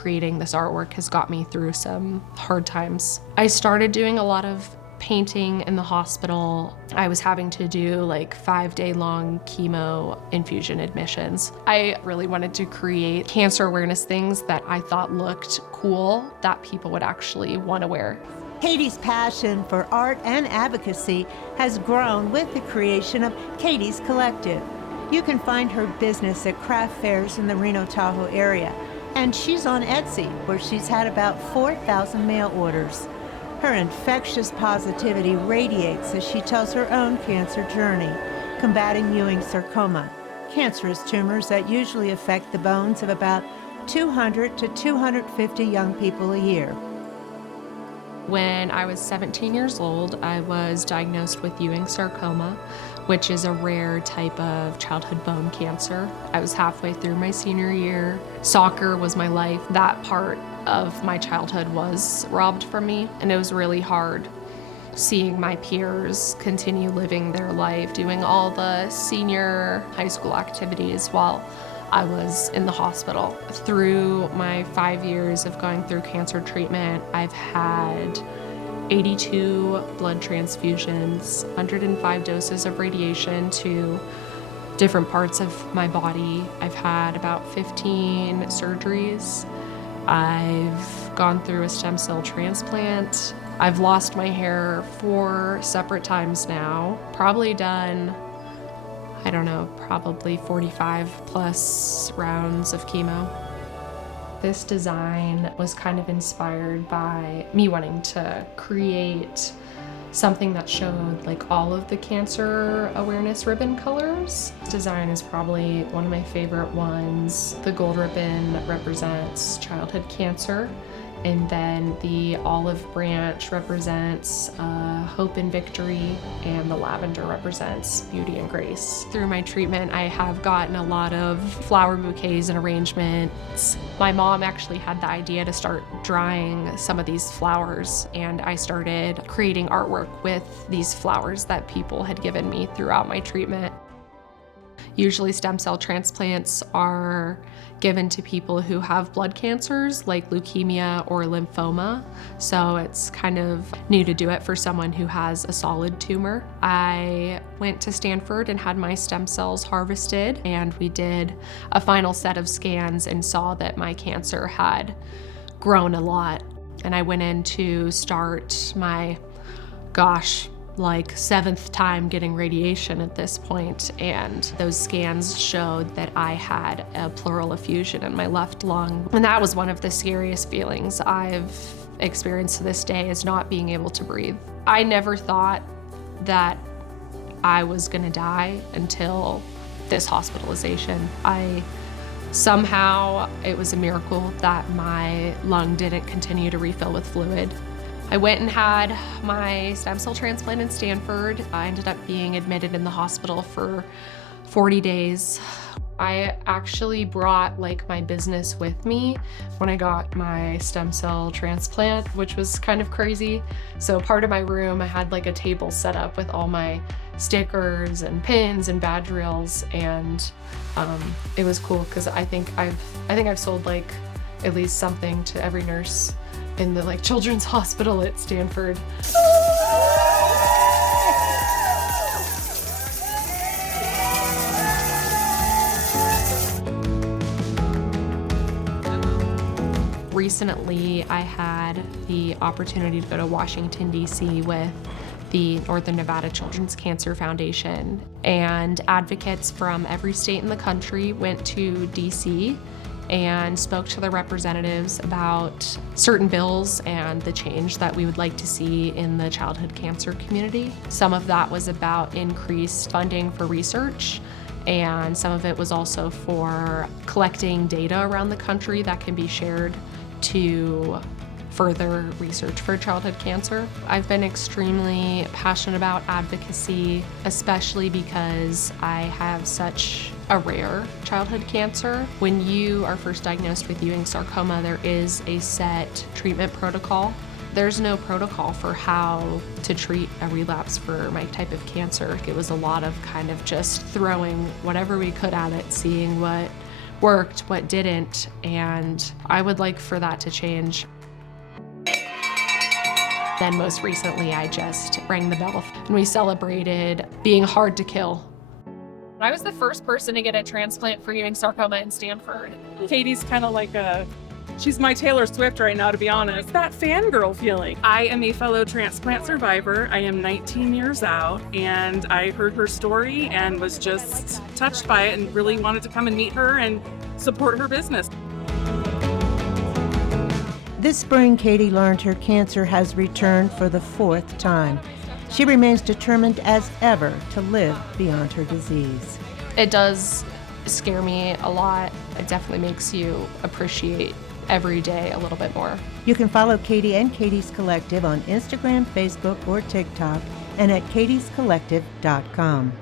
Creating this artwork has got me through some hard times. I started doing a lot of painting in the hospital. I was having to do like 5-day-long chemo infusion admissions. I really wanted to create cancer awareness things that I thought looked cool that people would actually want to wear. Katie's passion for art and advocacy has grown with the creation of Katie's Collective. You can find her business at craft fairs in the Reno Tahoe area, and she's on Etsy, where she's had about 4,000 mail orders. Her infectious positivity radiates as she tells her own cancer journey, combating Ewing sarcoma, cancerous tumors that usually affect the bones of about 200 to 250 young people a year. When I was 17 years old, I was diagnosed with Ewing sarcoma, which is a rare type of childhood bone cancer. I was halfway through my senior year. Soccer was my life. That part of my childhood was robbed from me, and it was really hard seeing my peers continue living their life, doing all the senior high school activities while I was in the hospital. Through my 5 years of going through cancer treatment, I've had 82 blood transfusions, 105 doses of radiation to different parts of my body. I've had about 15 surgeries. I've gone through a stem cell transplant. I've lost my hair 4 separate times now. Probably done, I don't know, probably 45 plus rounds of chemo. This design was kind of inspired by me wanting to create something that showed like all of the cancer awareness ribbon colors. This design is probably one of my favorite ones. The gold ribbon represents childhood cancer, and then the olive branch represents hope and victory, and the lavender represents beauty and grace. Through my treatment, I have gotten a lot of flower bouquets and arrangements. My mom actually had the idea to start drying some of these flowers, and I started creating artwork with these flowers that people had given me throughout my treatment. Usually stem cell transplants are given to people who have blood cancers like leukemia or lymphoma, so it's kind of new to do it for someone who has a solid tumor. I went to Stanford and had my stem cells harvested, and we did a final set of scans and saw that my cancer had grown a lot. And I went in to start my, like 7th time getting radiation at this point, and those scans showed that I had a pleural effusion in my left lung. And that was one of the scariest feelings I've experienced to this day, is not being able to breathe. I never thought that I was gonna die until this hospitalization. Somehow, it was a miracle that my lung didn't continue to refill with fluid. I went and had my stem cell transplant in Stanford. I ended up being admitted in the hospital for 40 days. I actually brought like my business with me when I got my stem cell transplant, which was kind of crazy. So part of my room, I had like a table set up with all my stickers and pins and badge reels, and it was cool because I think I've sold like at least something to every nurse in the like children's hospital at Stanford. Recently, I had the opportunity to go to Washington, D.C. with the Northern Nevada Children's Cancer Foundation, and advocates from every state in the country went to D.C. and spoke to the representatives about certain bills and the change that we would like to see in the childhood cancer community. Some of that was about increased funding for research, and some of it was also for collecting data around the country that can be shared to further research for childhood cancer. I've been extremely passionate about advocacy, especially because I have such a rare childhood cancer. When you are first diagnosed with Ewing sarcoma, there is a set treatment protocol. There's no protocol for how to treat a relapse for my type of cancer. It was a lot of kind of just throwing whatever we could at it, seeing what worked, what didn't, and I would like for that to change. Then most recently, I just rang the bell and we celebrated being hard to kill. I was the first person to get a transplant for Ewing sarcoma in Stanford. Katie's kind of like she's my Taylor Swift right now, to be honest. That fangirl feeling. I am a fellow transplant survivor. I am 19 years out, and I heard her story and was just touched by it and really wanted to come and meet her and support her business. This spring, Katie learned her cancer has returned for the 4th time. She remains determined as ever to live beyond her disease. It does scare me a lot. It definitely makes you appreciate every day a little bit more. You can follow Katie and Katie's Collective on Instagram, Facebook, or TikTok, and at katiescollective.com.